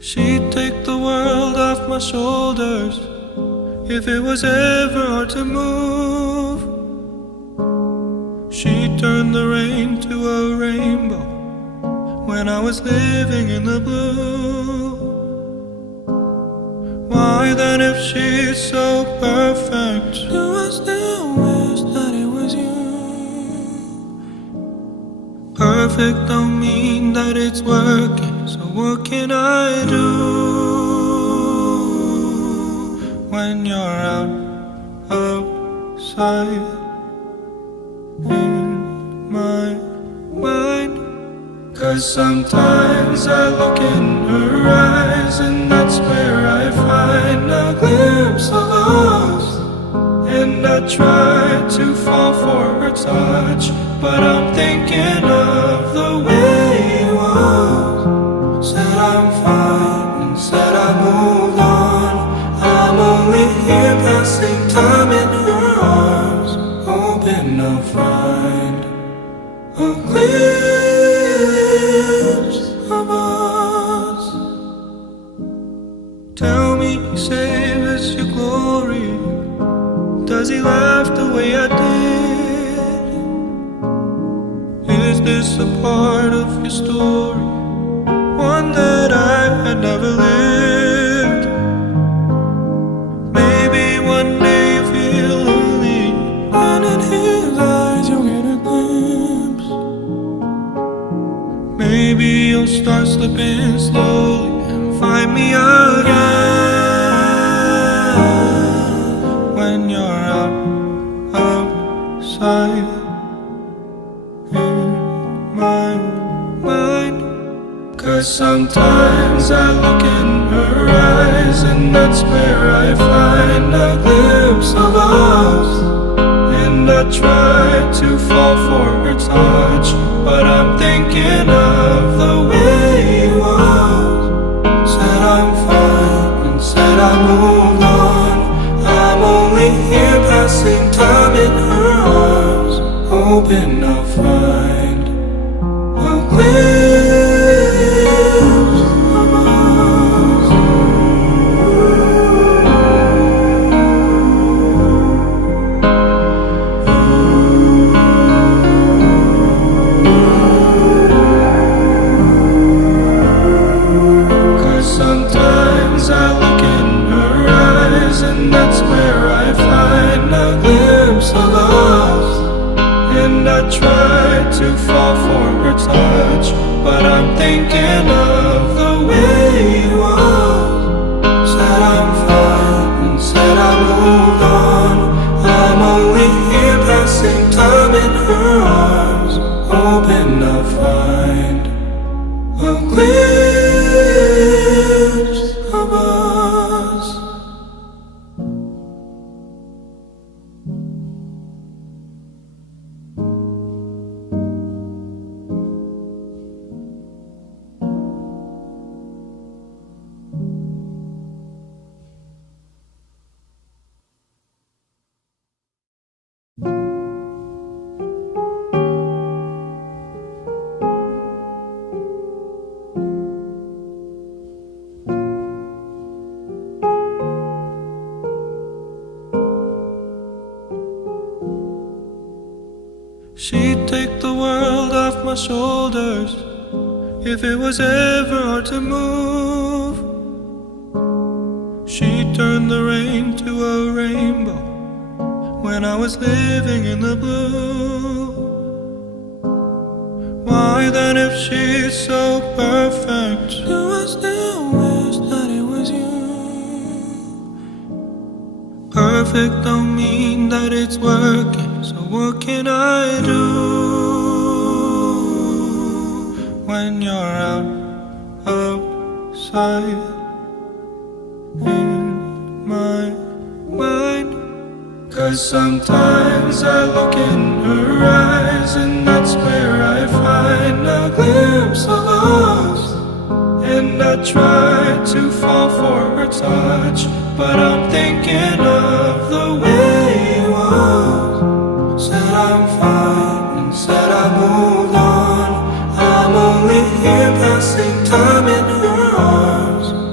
She'd take the world off my shoulders if it was ever hard to move. She'd turn the rain to a rainbow when I was living in the blue. Why then, if she's so perfect, do I still wish that it was you? Perfect don't mean that it's working, so what can I do when you're outside in my mind? 'Cause sometimes I look in her eyes, and that's where I find a glimpse of us. And I try to fall for her touch, but I'm thinking of the way it was. Said I'm fine and said I moved on. I'm only here passing time in her arms, hoping I'll find a glimpse of us. Tell me, save us your glory. Does he laugh the way I did? Is this a part of your story, one that I had never lived? Maybe one day you feel lonely, and in his eyes you'll get a glimpse. Maybe you'll start slipping slowly and find me again when you're outside in my mind. 'Cause sometimes I look in her eyes, and that's where I find a glimpse of us. And I try to fall for her touch, but I'm thinking of the way it was. Said I'm fine and said I moved on. I'm only here passing time in her arms, hoping I'll find a glimpse of us. 'Cause sometimes I look in her eyes, and that's where I find a glimpse of us. And I try to fall for her touch, but I'm thinking of the way it was. Said I'm fine and said I moved on. I'm only here passing time in her arms, hoping I'll find a glimpse of us. She'd take the world off my shoulders if it was ever hard to move. She'd turn the rain to a rainbow when I was living in the blue. Why then, if she's so perfect, do I still wish that it was you? Perfect don't mean that it's working, so what can I do when you're outside in my mind? 'Cause sometimes I look in her eyes, and that's where I find a glimpse of us. And I try to fall for her touch, but I'm thinking of the way it was. Said I'm fine and said I moved on. I'm only here passing time in her arms,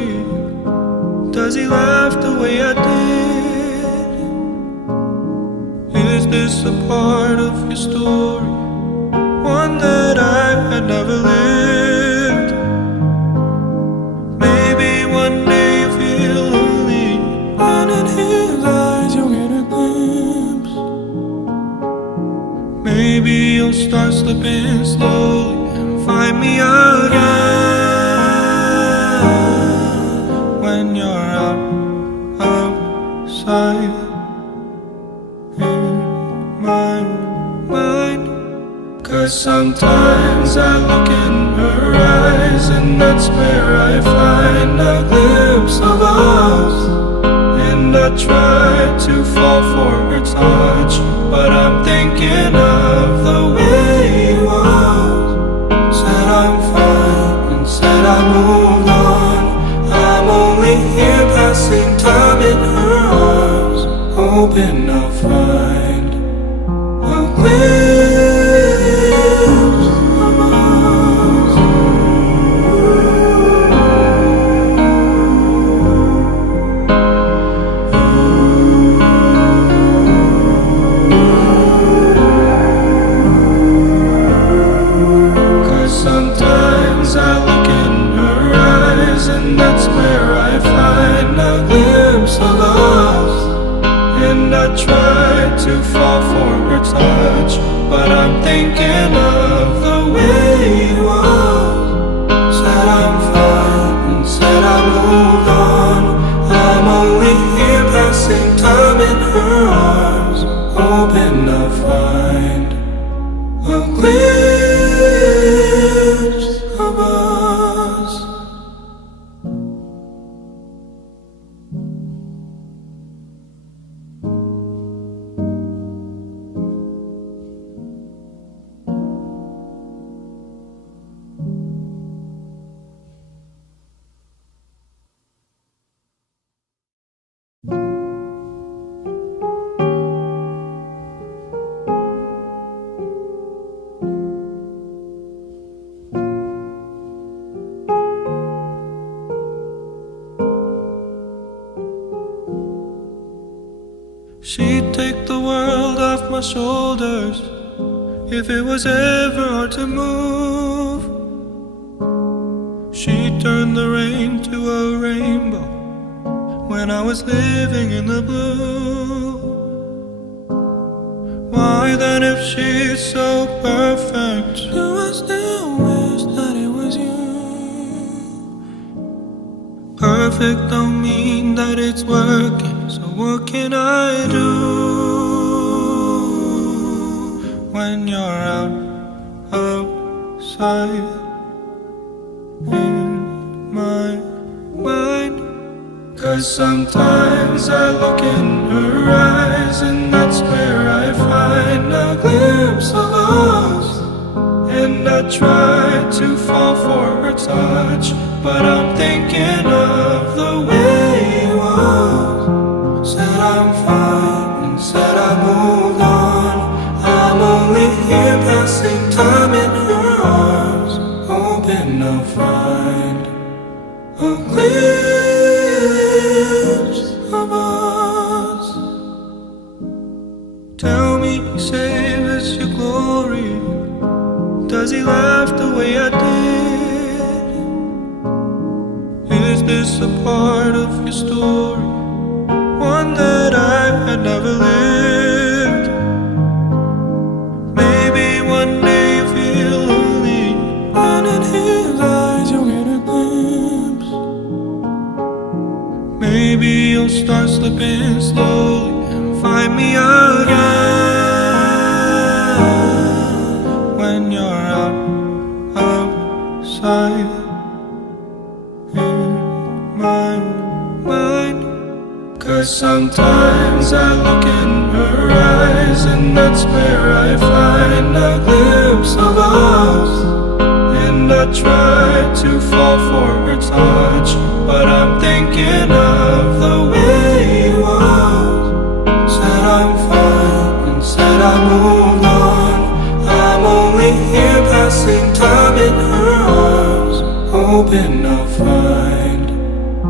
story? Does he laugh the way I did? Is this a part of your story? One that I had never lived? Maybe one day you feel lonely, and in his eyes you'll get a glimpse. Maybe you'll start slipping slowly and find me again when you're outside in my mind. 'Cause sometimes I look in her eyes, and that's where I find a glimpse of us. And I try to fall for her touch, but I'm thinking of the way it was. Said I'm fine and said I moved on. I'm only here passing time in her arms, hoping I'll find a glimpse of us. 'Cause sometimes I look in her eyes, and that's where I find a glimpse of us. And I try to fall for her touch, but I'm thinking of the way it was. Said I'm fine and said I moved on. I'm only here passing time in her arms, hoping I'll find a glimpse of us. She'd take the world off my shoulders if it was ever hard to move. She'd turn the rain to a rainbow when I was living in the blue. Why then, if she's so perfect, do I still wish that it was you? Perfect don't mean that it's working, so what can I do when you're outside in my mind? 'Cause sometimes I look in her eyes, and that's where I find a glimpse of us. And I try to fall for her touch, but I'm thinking of the way it was. Said I'm fine and said I moved on. I'm only here passing time in her arms, hoping I'll find a glimpse of us. Tell me, save us your glory. Does he laugh the way I did? Is this a part of your story? One that I had never lived? Maybe one day you feel lonely, and in his eyes you'll get a glimpse. Maybe you'll start slipping slowly and find me again when you're outside in my mind. 'Cause sometimes I look in her eyes, and that's where I find a glimpse of us. And I try to fall for her touch, but I'm thinking of the way it was. Said I'm fine and said I moved on. I'm only here passing time in her arms, hoping I'll find a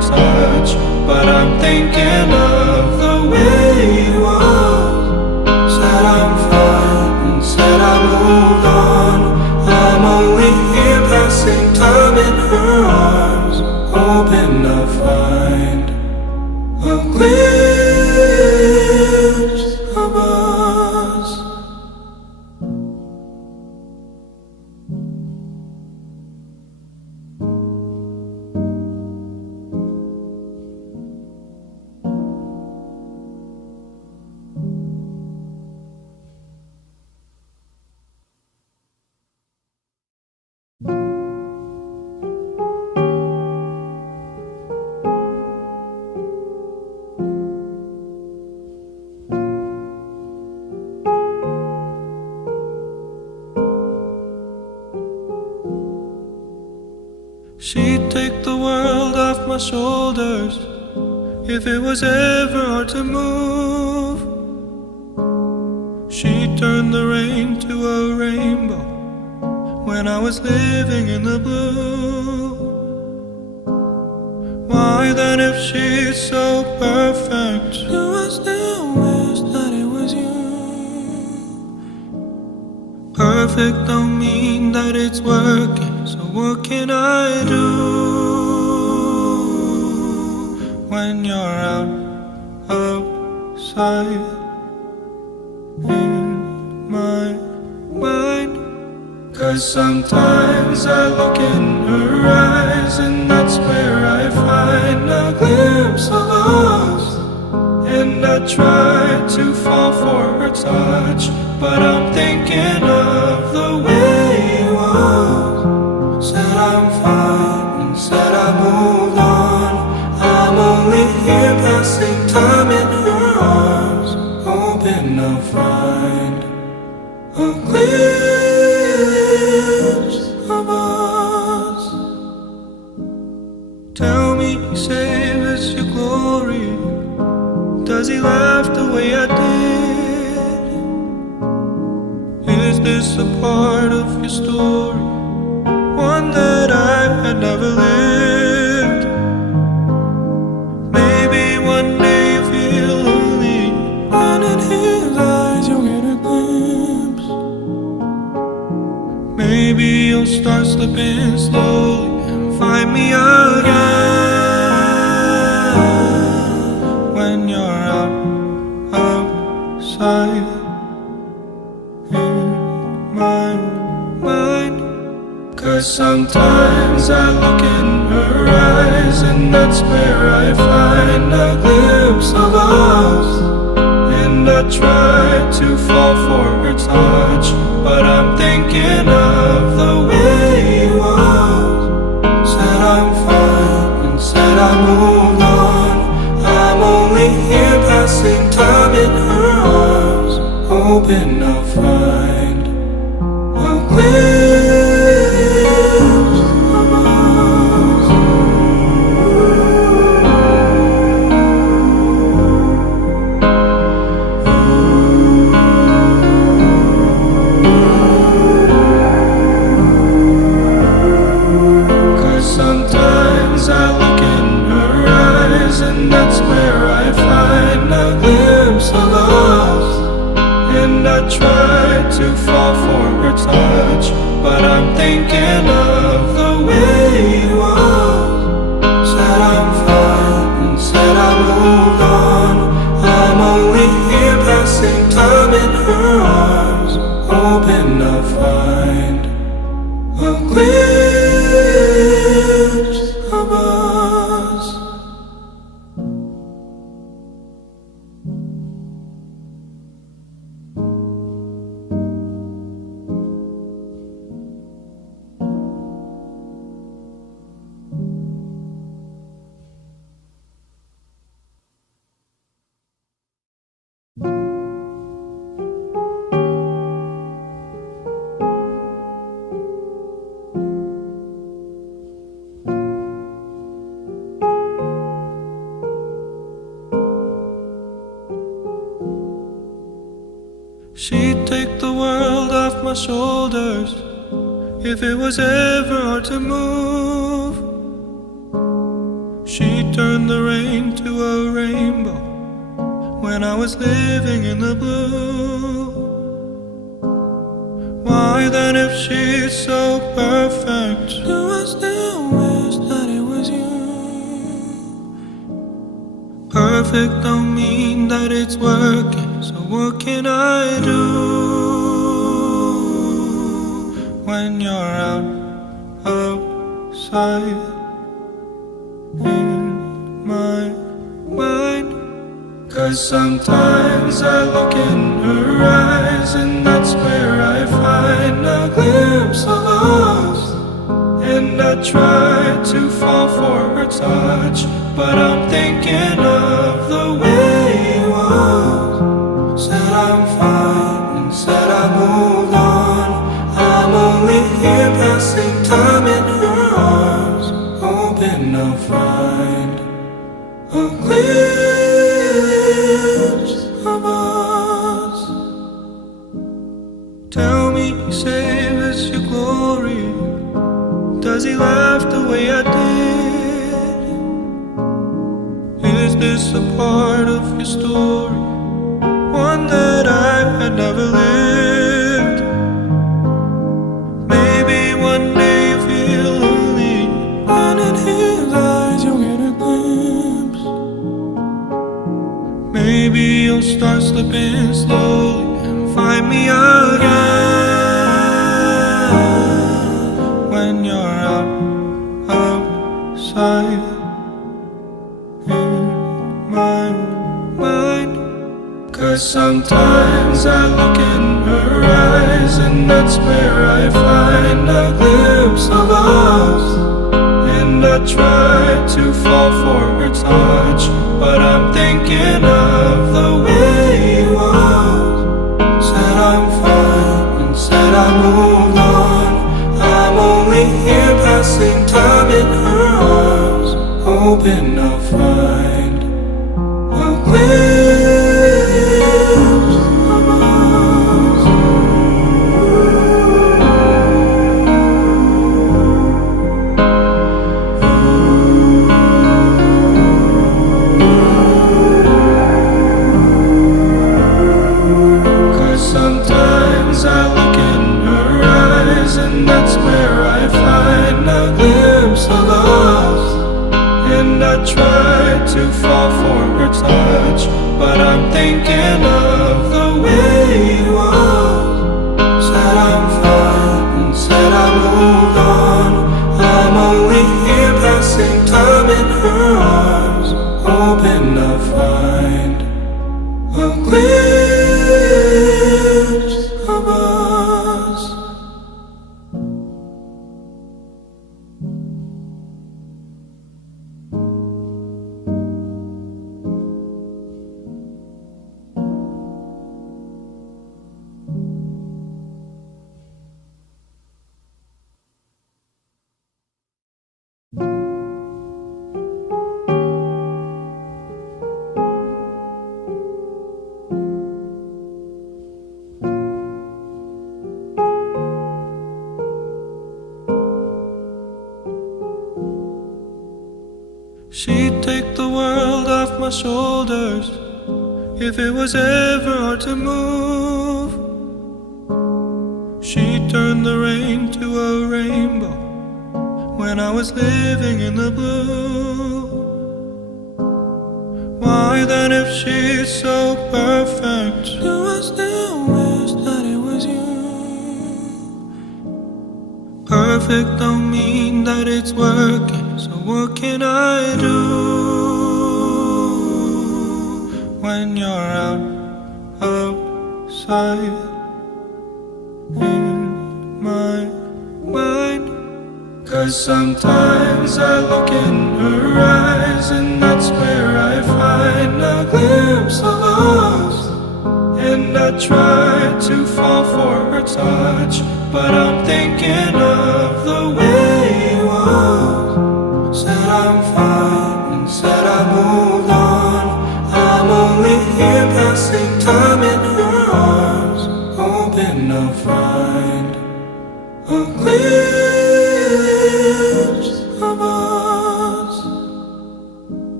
but I'm thinking of the way it was. Said I'm fine and said I moved on. I'm only here passing time in her arms, hoping I'll find a glimpse of us. She'd take the world off my shoulders if it was ever hard to move. She'd turn the rain to a rainbow when I was living in the blue. Why then, if she's so perfect, do I still wish that it was you? Perfect don't mean that it's working, so what can I do when you're outside in my mind? 'Cause sometimes I look in her eyes, and that's where I find a glimpse of us. And I try to fall for her touch, but I'm thinking of the way it was. Said I'm fine and said I moved on. I'm only here passing time in her arms, hoping I'll find a glimpse of us. Tell me, save us your glory. Does he laugh the way I did? Is this a part of your story, one that I had never lived? Maybe one day you feel lonely, and in his eyes you'll get a glimpse. Maybe you'll start slipping slowly and find me again when you're outside in my mind. 'Cause sometimes I look in her eyes, and that's where I find a glimpse of us. And I try to fall for her touch, but I'm thinking of the way it was. Said I'm fine and said I moved on. I'm only here passing time in her arms, hoping I'll find a glimpse of us. 'Cause sometimes I look in her eyes, and that's where I find a glimpse of us. And I try to fall for her touch, but I'm thinking of the way it was. Said I'm fine and said I moved on. I'm only here passing time in her arms, hoping I'll find a glimpse of us. She'd take the world off my shoulders if it was ever hard to move. She'd turned the rain to a rainbow when I was living in the blue. Why then, if she's so perfect, do I still wish that it was you? Perfect don't mean that it's working, so what can I do when you're outside in my mind? 'Cause sometimes I look in her eyes, and that's where I find a glimpse of us. And I try to fall for her touch, but I'm thinking of the way it was. Said I'm fine and said I moved on. I'm only here passing time in her arms, hoping I'll find a glimpse of us. Tell me, save us your glory. Does he laugh the way I did? Is this a part of your story, one that I had never lived? Maybe one day you feel lonely, and in his eyes you'll get a glimpse. Maybe you'll start slipping slowly and find me again when you're outside in my mind. 'Cause sometimes I look in her eyes, and that's where I find a glimpse of us. And I try to fall for her touch, but I'm thinking of the way it was. Said I'm fine and said I moved on. I'm only here passing time in her arms, hoping I'll find a glimpse of us. 'Cause sometimes I look in her eyes, and that's where I find a glimpse of us. And I try to fall for her touch, but I'm thinking of the way it was. Said I'm fine and said I moved on. I'm only here passing time in her arms, hoping I'll find a glimpse of us. She'd take the world off my shoulders if it was ever hard to move. She'd turn the rain to a rainbow when I was living in the blue. Why then, if she's so perfect, do I still wish that it was you? Perfect don't mean that it's working, so what can I do when you're outside in my mind? 'Cause sometimes I look in her eyes, and that's where I find a glimpse of us. And I try to fall for her touch, but I'm thinking of the way it was. Said I'm fine and said I moved on. I'm only here passing time in her arms, hoping I'll find a glimpse of us.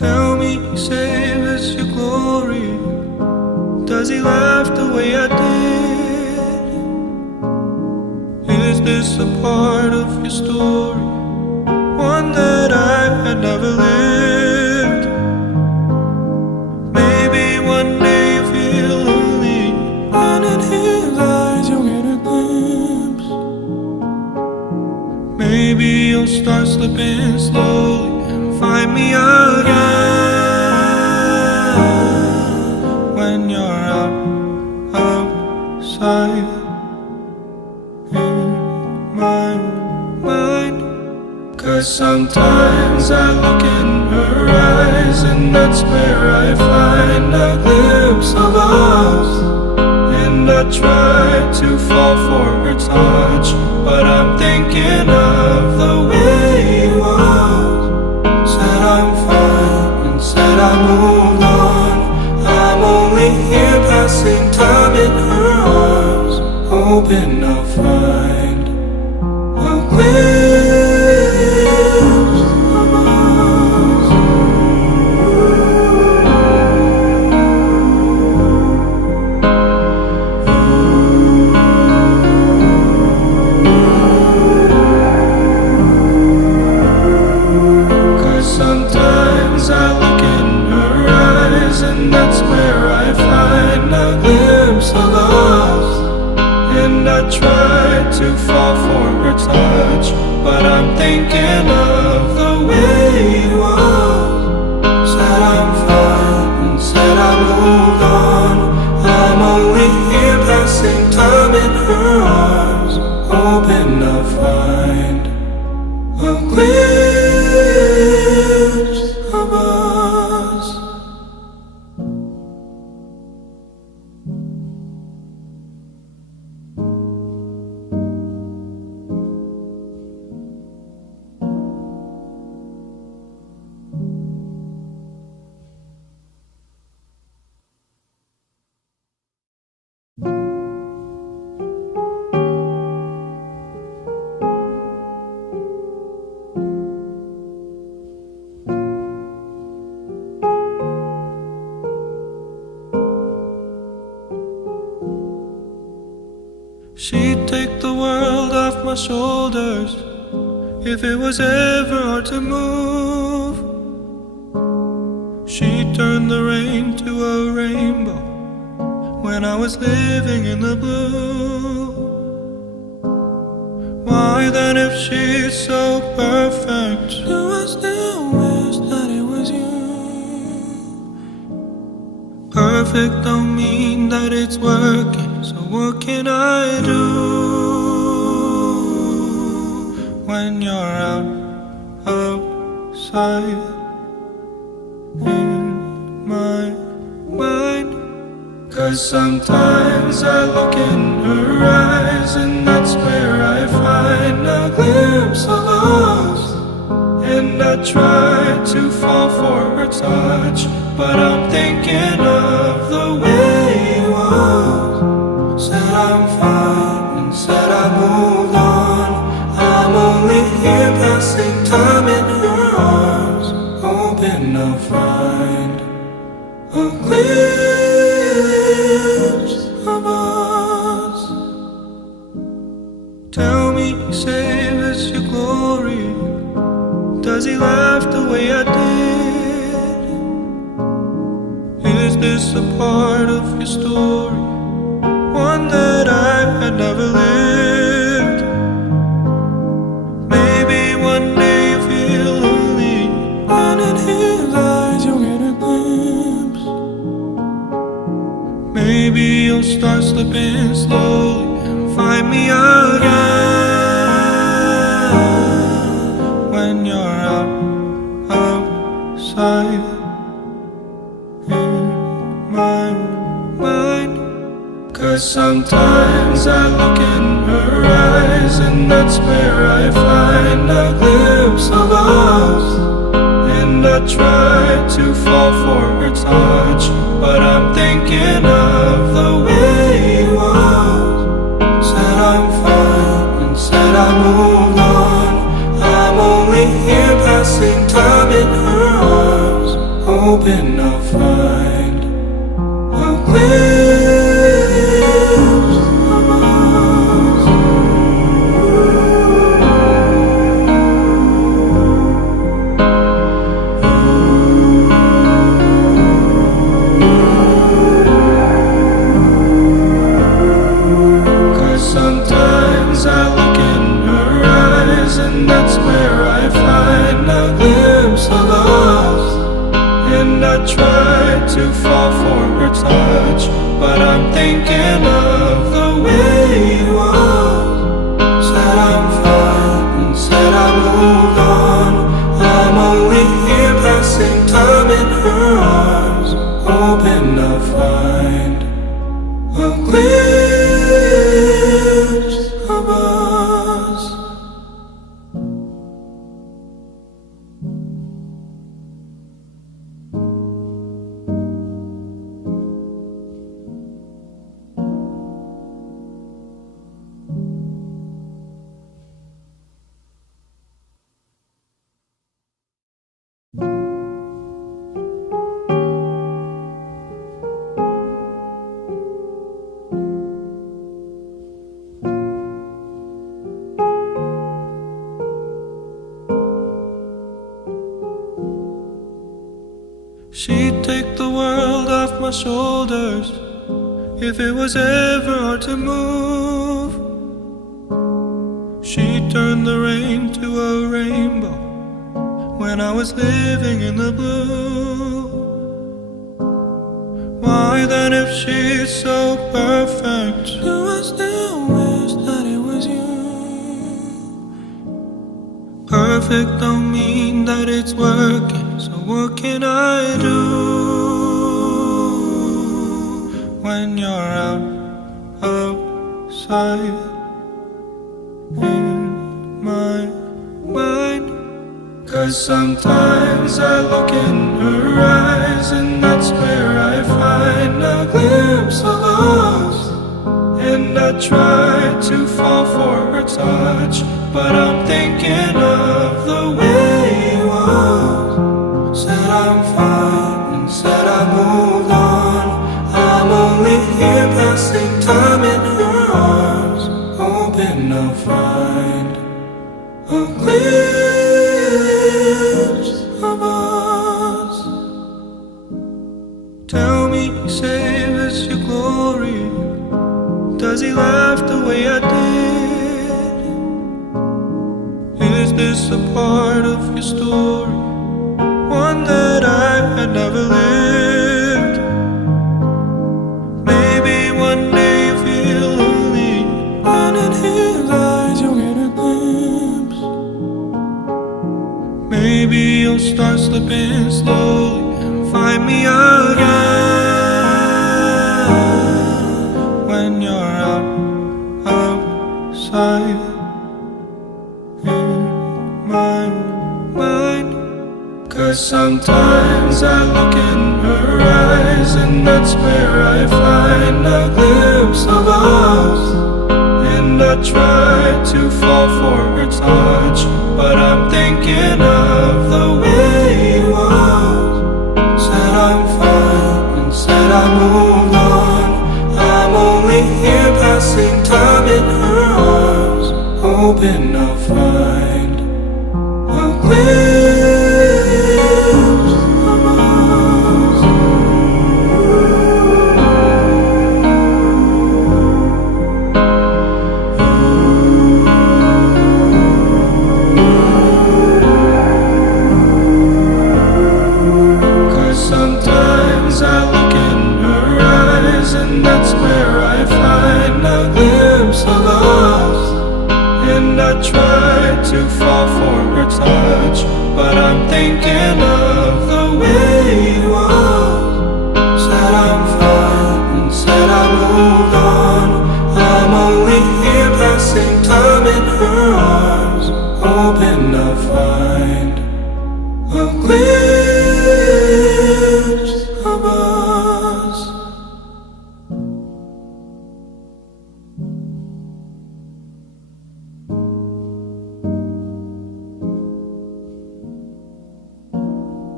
Tell me, save is your glory. Does he laugh the way I did? Is this a part of your story? One that I had never lived. Maybe one day you feel lonely, and in his eyes you'll get a glimpse. Maybe you'll start slipping slowly and find me again. When you're outside in my mind. 'Cause sometimes I look in her eyes, and that's where I find a glimpse of us. And I try to fall for her touch, but I'm thinking of the way you was. Said I'm fine and said I moved on. I'm only here passing time in her arms, hoping I'll find a glimpse of us. 'Cause sometimes I look in her eyes, and that's where I find a glimpse of us. And I try to fall for her touch, but I'm thinking of the way you was. Said I'm fine and said I moved on. I'm only here passing time in her arms, hoping I'll find a glimpse of us. She'd take the world off my shoulders if it was ever hard to move. She'd turn the rain to a rainbow when I was living in the blue. Why then, if she's so perfect, do I still wish that it was you? Perfect don't mean that it's working, so what can I do? When you're outside in my mind. 'Cause sometimes I look in her eyes, and that's where I find a glimpse of us. And I try to fall for her touch, but I'm thinking of the way you was. Said I'm fine and said I moved on. I'm only here passing time in her arms, hoping I'll find a glimpse of us. Tell me, save is your glory. Does he laugh the way I did? Is this a part of your story? One that I had never lived. Maybe one day you feel lonely, and in his eyes you'll get a glimpse. Maybe you'll start slipping slowly and find me again. When you're outside in my mind. 'Cause sometimes I look in her eyes, and that's where I find a glimpse of us. And I try to fall for her touch, but I'm thinking of the way you was. Said I'm fine and said I moved on. I'm only here passing time in her arms, hoping I'll find a glimpse of us. 'Cause sometimes I look in her eyes, and that's where I find a glimpse of us. And I try to fall for her touch, but I'm thinking of the way it was. Said I'm fine and said I moved on. I'm only here passing time in her arms, hoping I'll find a glimpse of us. She'd take the world off my shoulders if it was ever hard to move. She'd turn the rain to a rainbow when I was living in the blue. Why then, if she's so perfect, do I still wish that it was you? Perfect don't mean that it's working, so what can I do when you're outside in my mind? 'Cause sometimes I look in her eyes, and that's where I find a glimpse of us. And I try to fall for her touch, but I'm thinking of the way it was. Said I'm fine and said I moved on. I'm only here passing time in her arms, hoping I'll find a glimpse of us. Tell me, save us your glory. Does he laugh the way I did? Is this a part of your story, one that I had never lived? Maybe one day you feel lonely, and in his eyes you'll get a glimpse. Maybe you'll start slipping slowly and find me again when you're outside in my mind. 'Cause sometimes I look in her eyes, and that's where I find a glimpse of us. And I try to fall for her touch, but I'm thinking of the way it was. Said I'm fine and said I moved on. I'm only here passing time in her arms, hoping I'll find a glimpse of us. 'Cause sometimes I look in her eyes, and that's where I find a glimpse of us. And I try to fall for her touch, but I'm thinking of the way it was. Said I'm fine and said I moved on. I'm only here passing time in her arms, hoping I'll find a glimpse of us.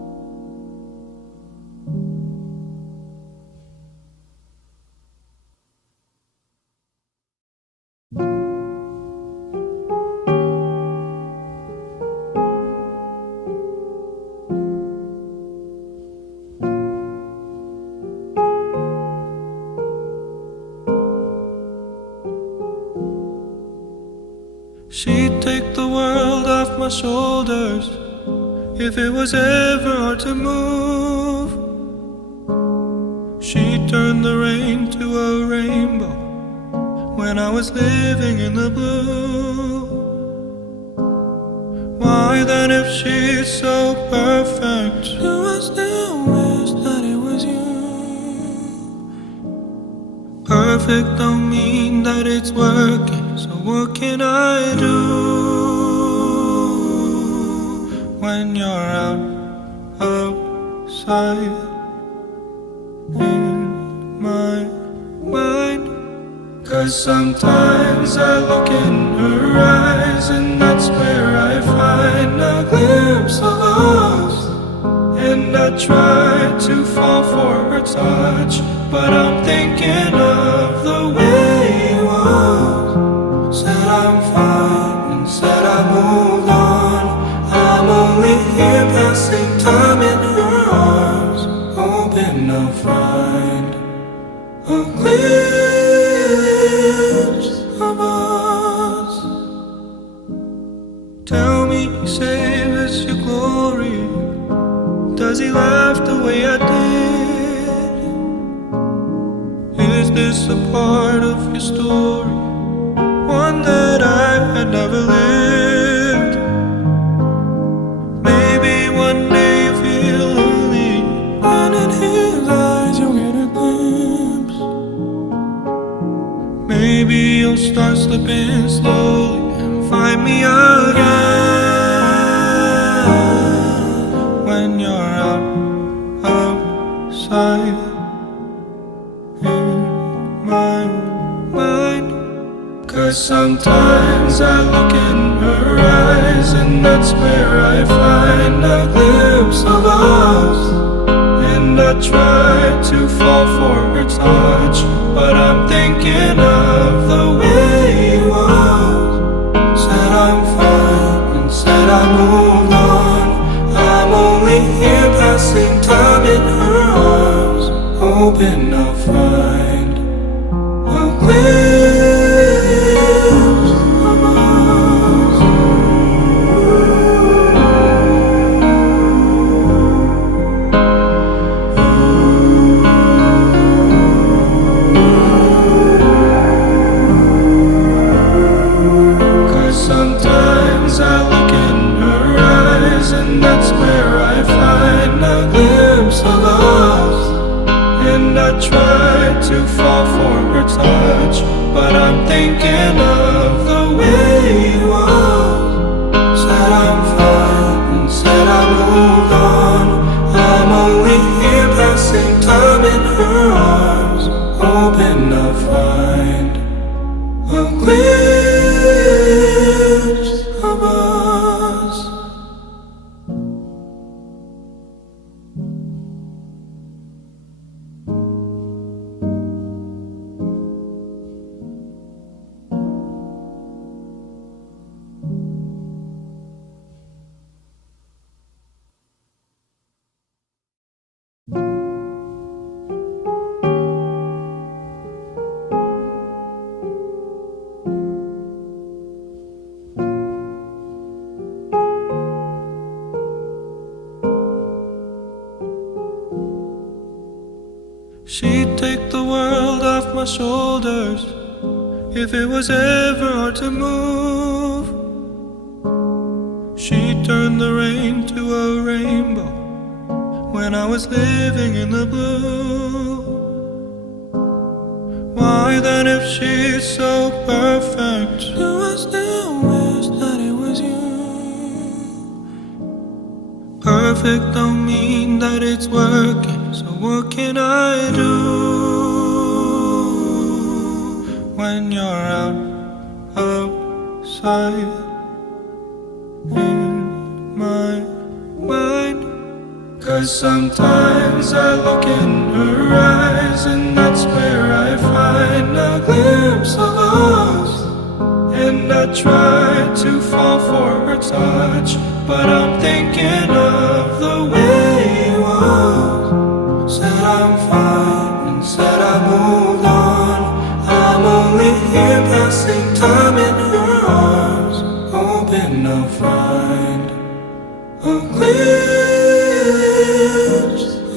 She'd take the world off my shoulders if it was ever hard to move. She'd turn the rain to a rainbow when I was living in the blue. Why then, if she's so perfect, do I still wish that it was you? Perfect don't mean that it's working, so what can I do when you're outside in my mind? 'Cause sometimes I look in her eyes, and that's where I find a glimpse of us. And I try to fall for her touch, but I'm thinking of the way it was. Said I'm fine and said I moved on. I'm only here passing time in her arms, hoping I'll find a glimpse of us. Tell me, save us your glory. Does he laugh the way I did? Is this a part of your story, one that I had never lived? Maybe one day you feel lonely, and in his eyes you'll get a glimpse. Maybe you'll start slipping slowly and find me again when you're outside in my mind. 'Cause sometimes I look in her eyes, and that's where I find a glimpse of us. And I try to fall for her touch, but I'm thinking of the way it was. Said I'm fine and said I moved on. I'm only here passing time in her arms, hoping I'll find a glimpse of us. 'Cause sometimes I look in her eyes, and that's where I find a glimpse of us. And I try to fall for her touch, but I'm thinking of the way it was. Said I'm fine and said I moved on. I'm only here passing time in her arms, hoping I'll find a glimpse of us. She'd take the world off my shoulders if it was ever hard to move. She'd turn the rain to a rainbow when I was living in the blue. Why then, if she's so perfect, do I still wish that it was you? Perfect don't mean that it's working, so what can I do when you're outside in my mind? 'Cause sometimes I look in her eyes, and that's where I find a glimpse of us. And I try to fall for her touch, but I'm thinking of the way it was. Said I'm fine and said I moved on. I'm only here passing time in her arms,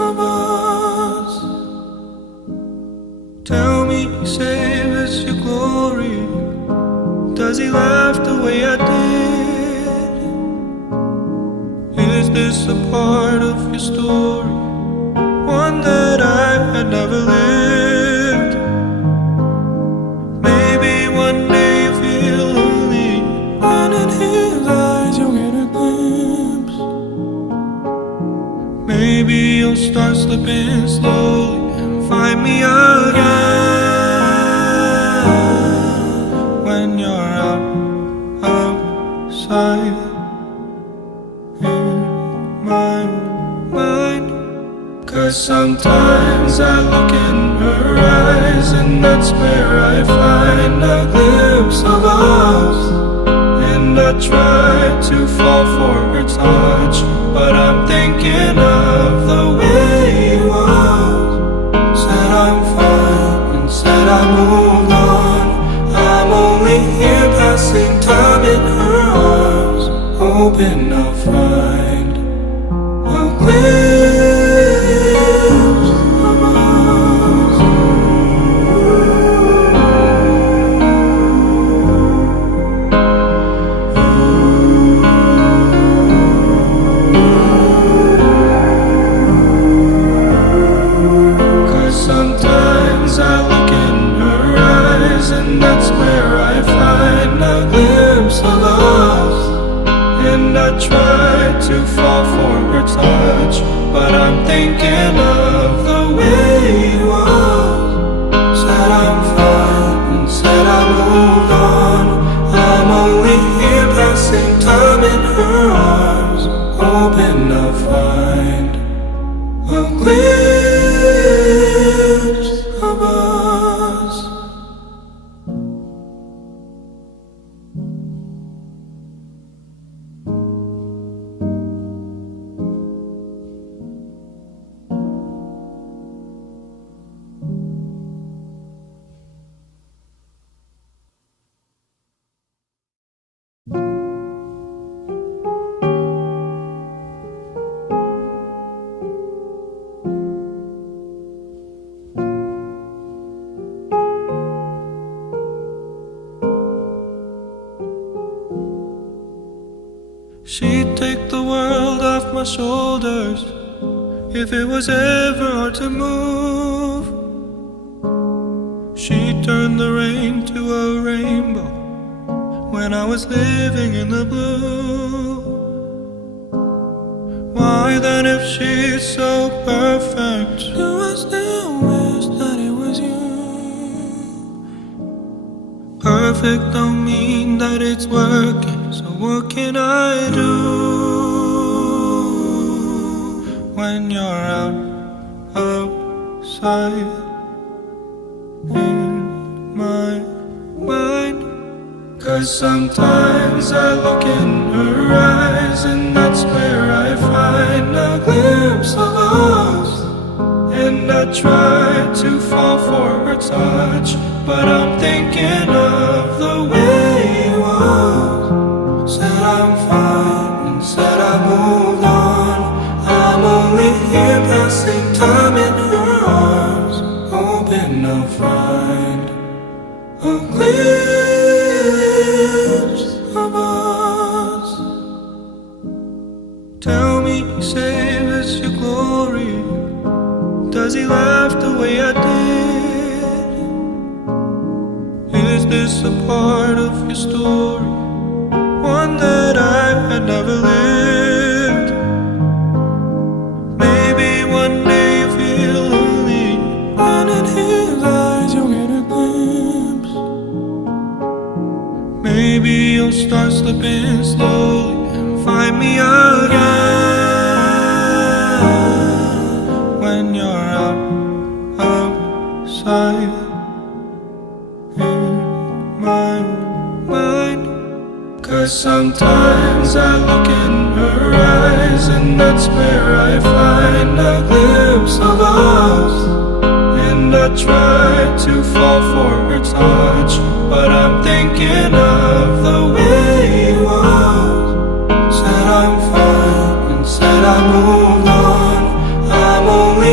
of us. Tell me, save us your glory. Does he laugh the way I did? Is this a part of your story, one that I had never lived? Maybe one day you feel lonely, and in his eyes you'll get a glimpse. Maybe you'll start slipping slowly and find me again when you're outside in my mind. 'Cause sometimes I look in her eyes, and that's where I find a glimpse of us. And I try to fall for her touch, but I'm thinking of the way he was. Said I'm fine and said I moved on. I'm only here passing time in her arms, hoping I'll find a glimpse of us. 'Cause sometimes I look in her eyes, and that's where I find a glimpse of us. And I try to fall for her touch, but I'm thinking of the way he was. Said I'm fine and said I moved on. I'm only here passing time in her arms, hoping I'll find a glimpse of us. She'd take the world off my shoulders if it was ever hard to move. She'd turn the rain to a rainbow when I was living in the blue. Why then, if she's so perfect, do I still wish that it was you? Perfect don't mean that it's working, so what can I do when you're outside in my mind? 'Cause sometimes I look in her eyes, and that's where I find a glimpse of us. And I try to fall for her touch, but I'm thinking of the way he was. Said I'm fine and said I moved on. I'm only here passing time in her arms, hoping I'll find a glimpse of us. Tell me, save us your glory. Does he laugh the way I did? Is this a part of your story, one that I had never lived? Maybe one day you feel lonely, and in his eyes you'll get a glimpse. Maybe you'll start slipping slowly and find me again when you're outside in my mind. 'Cause sometimes I look in her eyes, and that's where I find a glimpse of us. And I try to fall for her touch, but I'm thinking of the way he was. Said I'm fine and said I moved on. I'm only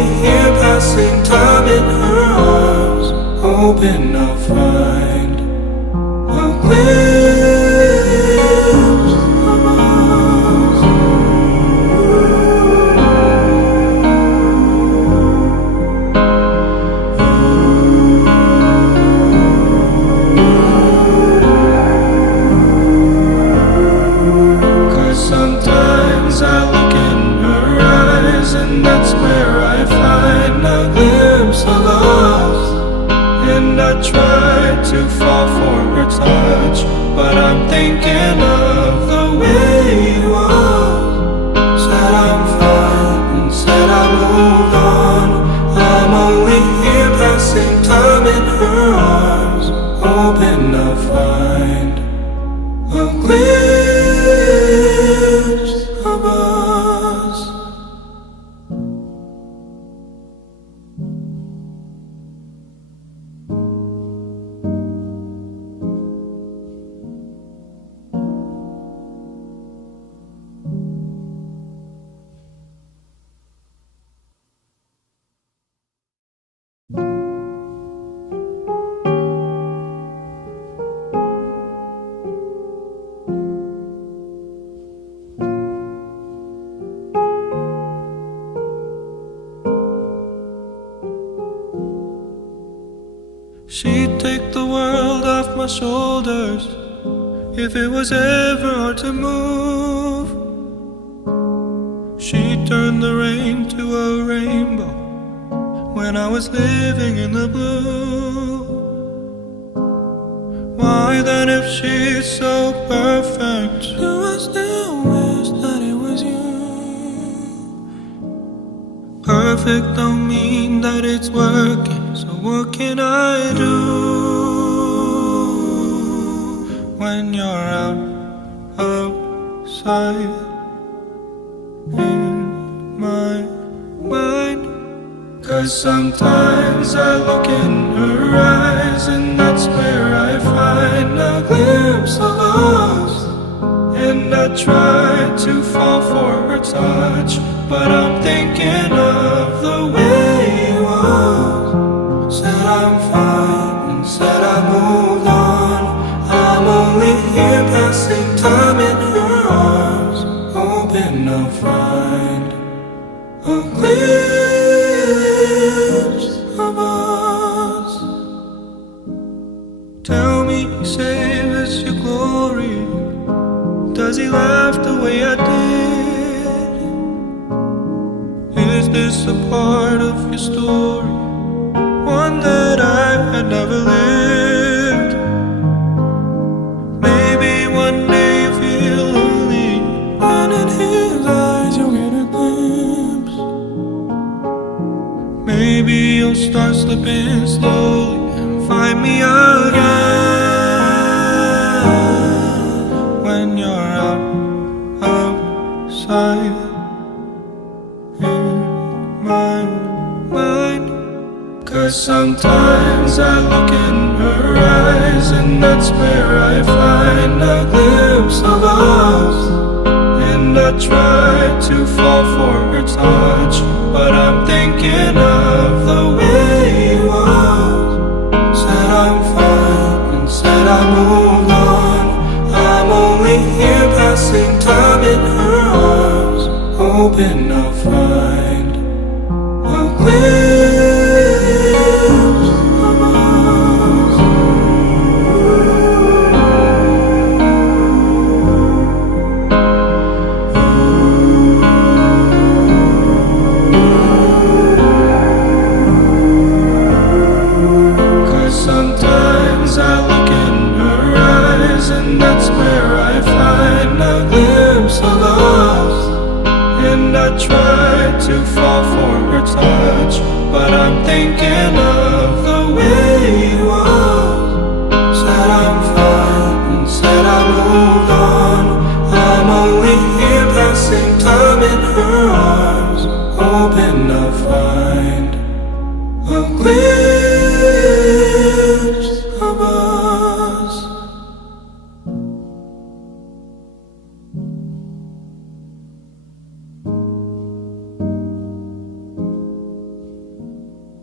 passing time in her arms, hoping I'll find a glimpse of us. 'Cause sometimes I look in her eyes, and that's where I find a glimpse of us. And I try to fall for her touch, but I'm thinking of the way you are. Said I'm fine and said I moved on. I'm only here passing time in her arms, hoping I'll find a glimpse of us. She'd take the world off my shoulders if it was ever hard to move. She'd turn the rain to a rainbow when I was living in the blue. Why then, if she's so perfect, do I still wish that it was you? Perfect don't mean that it's working, so what can I do when you're outside in my mind? 'Cause sometimes I look in her eyes, and that's where I find a glimpse of us. And I try to fall for her touch, but I'm thinking of the way you are. Said I'm fine and said I moved on. I'm only here passing time in her arms, hoping I'll find a glimpse of us. Tell me, save us your glory. Does he laugh the way I did? Is this a part of your story, one that I had never lived? Maybe one day you feel lonely, and in his eyes you'll get a glimpse. Maybe you'll start slipping slowly and find me again when you're outside in my mind. 'Cause sometimes I look in her eyes, and that's where I find a glimpse of us. And I try to fall for her touch, but I'm thinking of the way you are. Said I'm fine and said I moved on. I'm only here passing time in her arms, hoping I'll find a glimpse of us. 'Cause sometimes I look in her eyes, and that's where I find a glimpse of us. And I try to fall for her touch, but I'm thinking of the way you are. Said I'm fine and said I moved on. I'm only here passing time in her arms, hoping I'll find a glimpse of us.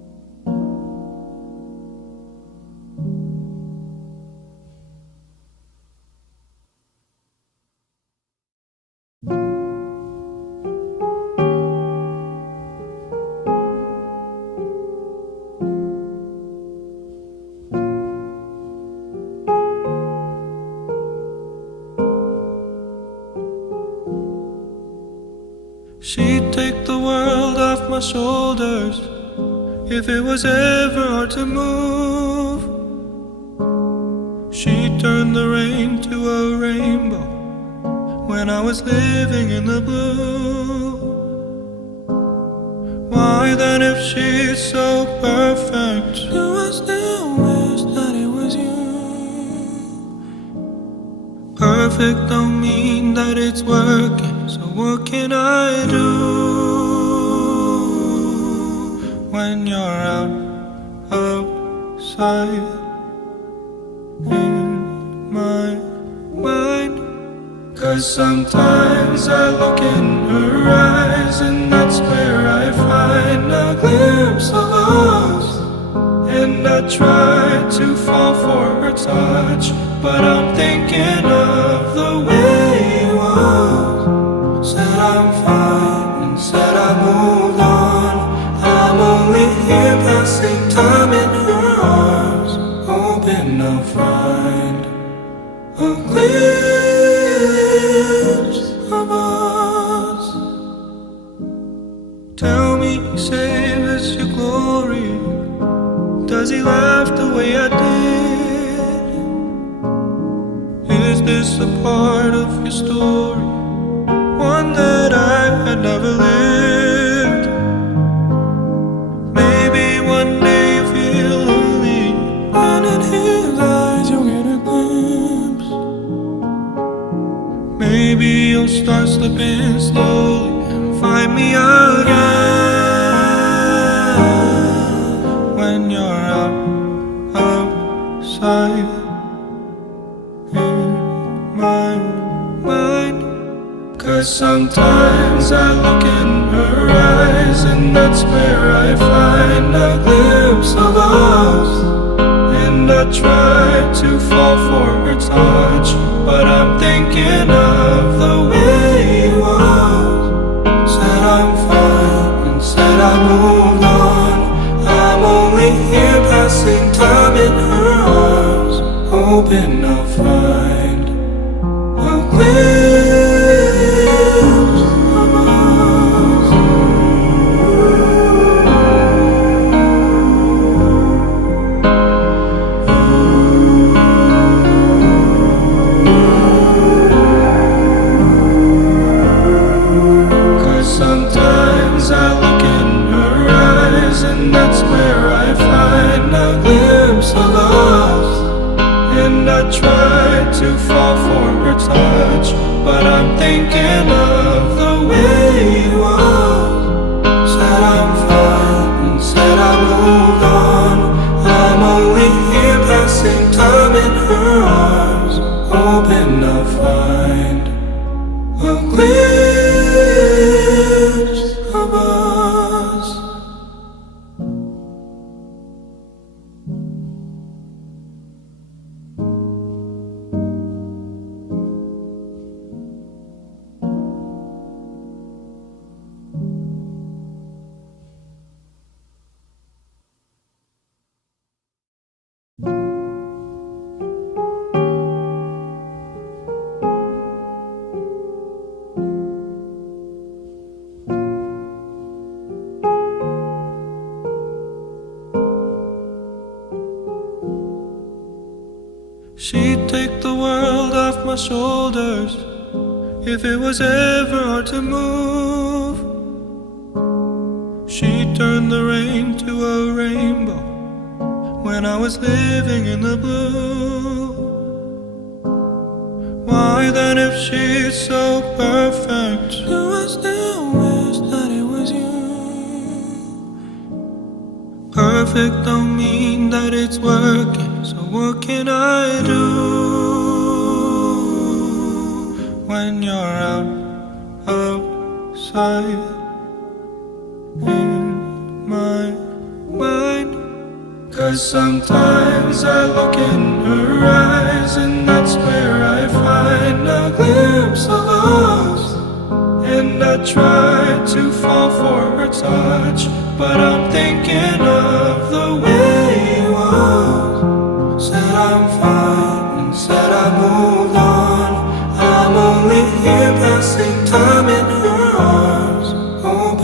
take the world off my shoulders. If it was ever hard to move, she turned the rain to a rainbow when I was living in the blue. Why then, if she's so perfect, do I still wish that it was you? Perfect don't mean that it's working, so what can I do when you're outside in my mind? 'Cause sometimes I look in her eyes, and that's where I find a glimpse of us. And I try to fall for her touch, but I'm thinking of the way it was. Said I'm fine and said I moved on. I'm only here passing time in her arms, hoping I'll find a glimpse of us. Tell me, save us your glory. Does he laugh the way I did? Is this a part of your story, one that I had never lived? Maybe one day you feel lonely, and in his eyes you'll get a glimpse. Maybe you'll start slipping slowly and find me again when you're outside in my mind. 'Cause sometimes I look in her eyes, and that's where I find a glimpse of us. And I try to fall for her touch, but I'm thinking of the way it was. Said I'm fine and said I moved on. I'm only here passing time in her arms, hoping I'll find a glimpse of us. 'Cause sometimes I look in her eyes, and that's where I find a glimpse of us. And I try to fall for her touch, but I'm thinking of the way it was. Said I'm fine and said I moved on. I'm only here passing time in her arms, hoping I'll find a glimpse of us. She'd take the world off my shoulders. If it was ever hard to move, she'd turn the rain to a rainbow when I was living in the blue. Why then, if she's so perfect, do I still wish that it was you? Perfect don't mean that it's working, so what can I do when you're outside in my mind? 'Cause sometimes I look in her eyes, and that's where I find a glimpse of us. And I try to fall for her touch, but I'm thinking of the way it was. Said I'm fine and said I moved on. I'm only here passing time in her arms, hoping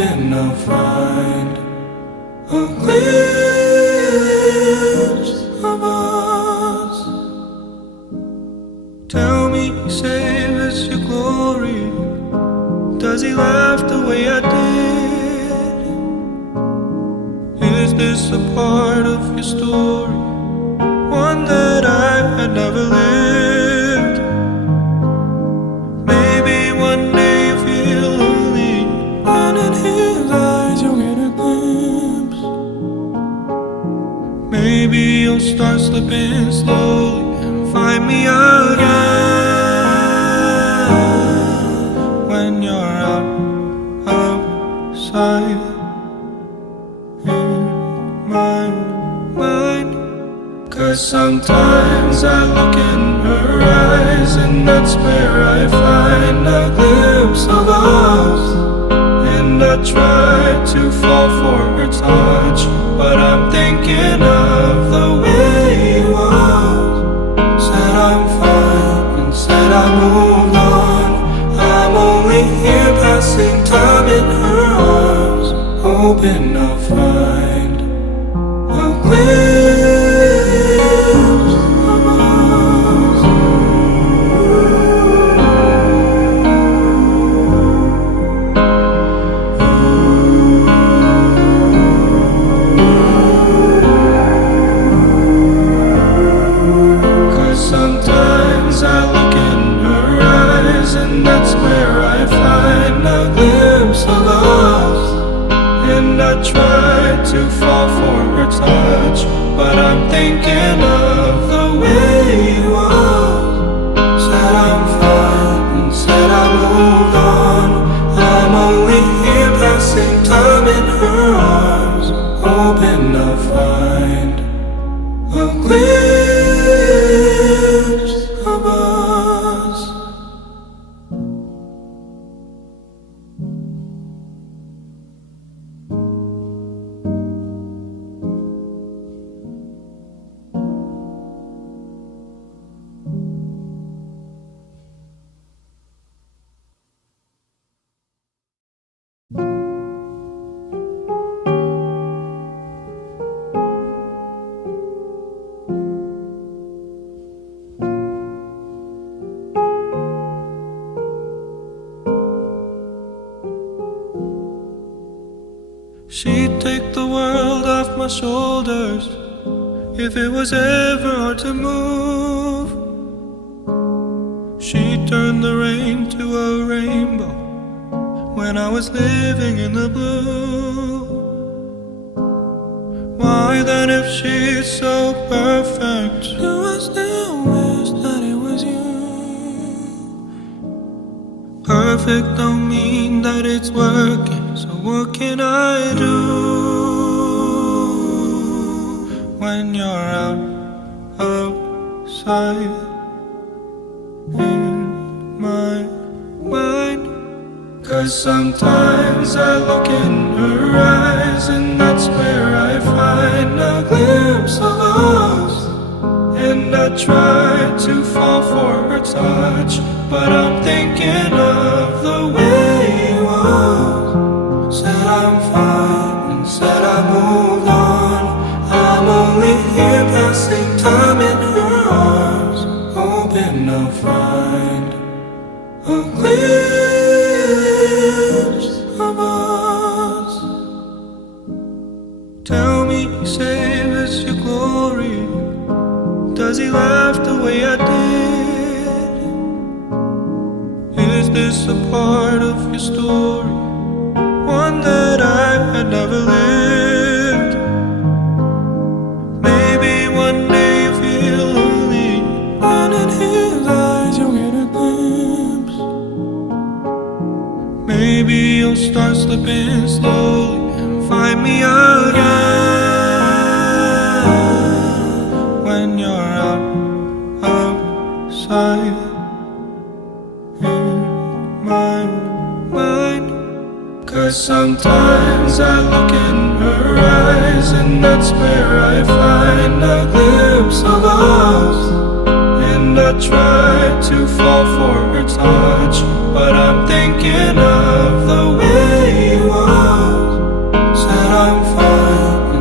a glimpse of us. Tell me, save us your glory. Does he laugh the way I did? Is this a part of your story, one that I had never lived? Maybe one day you feel lonely, and in his eyes you'll get a glimpse. Maybe you'll start slipping slowly and find me again when you're outside in my mind. 'Cause sometimes I look in her eyes, and that's where I find a glimpse of us. And I try to fall for her touch, but I'm thinking of the way it was. Said I'm fine and said I moved on. I'm only here passing time in her arms, hoping I'll find a glimpse of us. 'Cause sometimes I look in her eyes, and that's where I find a glimpse of us. And I try to fall for her touch, but I'm thinking of the way it was. Said I'm fine and said I moved on. I'm only here passing time in her arms, hoping I'll find a glimpse of us. She'd take the world off my shoulders if it was ever hard to move. She'd turn the rain to a rainbow when I was living in the blue. Why then, if she's so perfect, do I still wish that it was you? Perfect don't mean that it's working, so what can I do when you're outside in my mind? 'Cause sometimes I look in her eyes, and that's where I find a glimpse of us. And I try to fall for her touch, but I'm thinking of the way it was. Said I'm fine and said I moved on. I'm only here passing time in her arms, hoping I'll find a glimpse of us. Tell me, save us your glory. Does he laugh the way I did? Is this a part of your story, one that I had never lived? Maybe one day you feel lonely, and in his eyes you'll get a glimpse. Maybe you'll start slipping slowly and find me again when you're outside in my mind. 'Cause sometimes I look in her eyes, and that's where I find a glimpse of us. And I try to fall for her touch, but I'm thinking of the way it was. Said I'm fine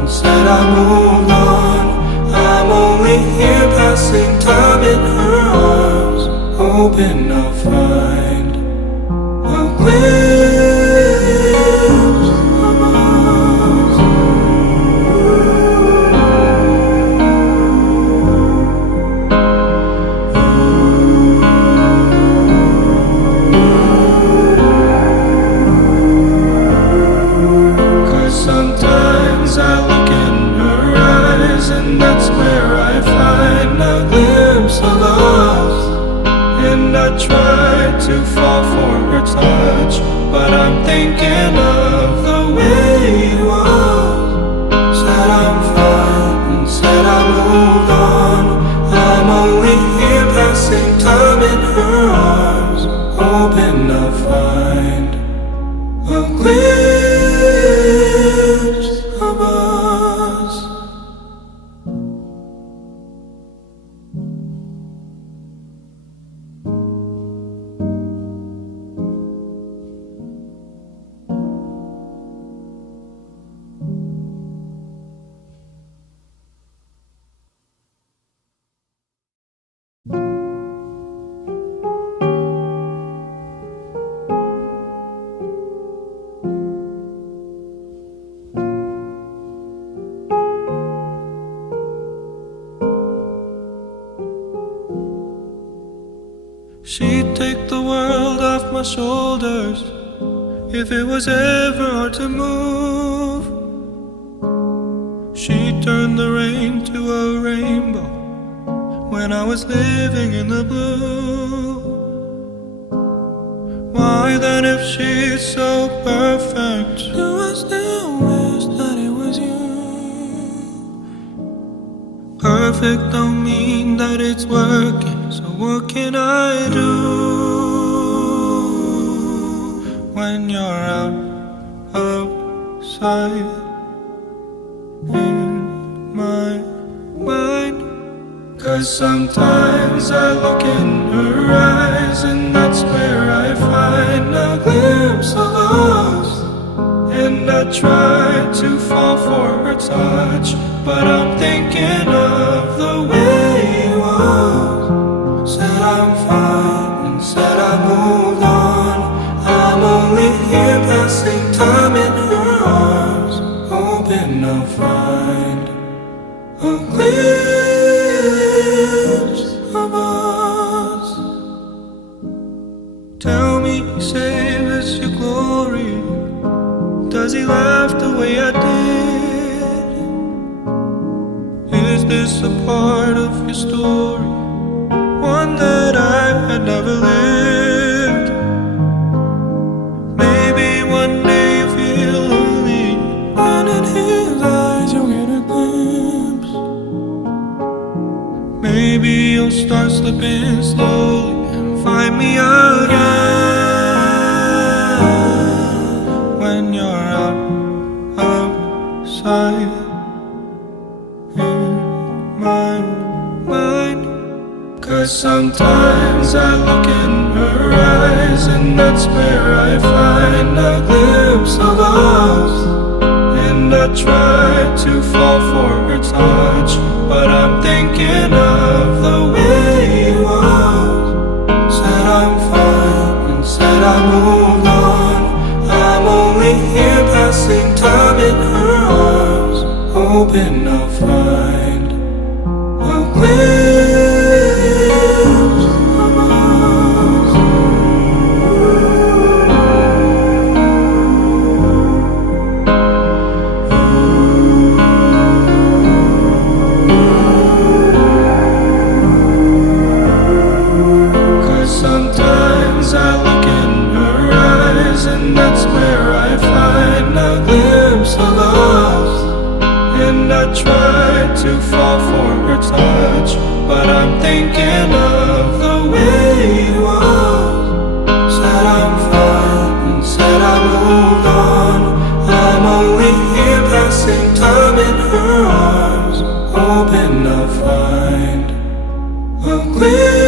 moved on. I'm only here passing time in her arms, hoping I'll find a glimpse of us. 'Cause sometimes I look in her eyes, and that's where I find a glimpse of us. And I try to fall for her touch, but I'm thinking of the way it was. Said I'm fine and said I moved on. I'm only here passing time in her arms, hoping I'll find a glimpse of us. She'd take the world off my shoulders if it was ever hard to move. She'd turn the rain to a rainbow when I was living in the blue. Why then, if she's so perfect, do I still wish that it was you? Perfect don't mean that it's working, so what can I do when you're outside in my mind? 'Cause sometimes I look in her eyes, and that's where I find a glimpse of us. And I try to fall for her touch, but I'm thinking of the way it was. Said I'm fine and said I moved on. I'm only here passing time in her arms, hoping I'll find a glimpse of us. Tell me, save us your glory. Does he laugh the way I did? Is this a part of your story, one that I had never lived? Maybe one day you feel lonely, and in his eyes you'll get a glimpse. Maybe you'll start slipping slowly and find me again when you're outside in my mind. 'Cause sometimes I look in her eyes, and that's where I find a glimpse of us. And I try to fall for her touch, but I'm thinking of the way it was. Said I'm fine and said I moved on. I'm only here passing time in her arms, hoping I'll find a glimpse of us. 'Cause sometimes I look in her eyes, and that's where I find a glimpse of us. And I try to fall for her touch, but I'm thinking of the way it was. Said I'm fine and said I moved on. I'm only here passing time in her arms, hoping I'll find a glimpse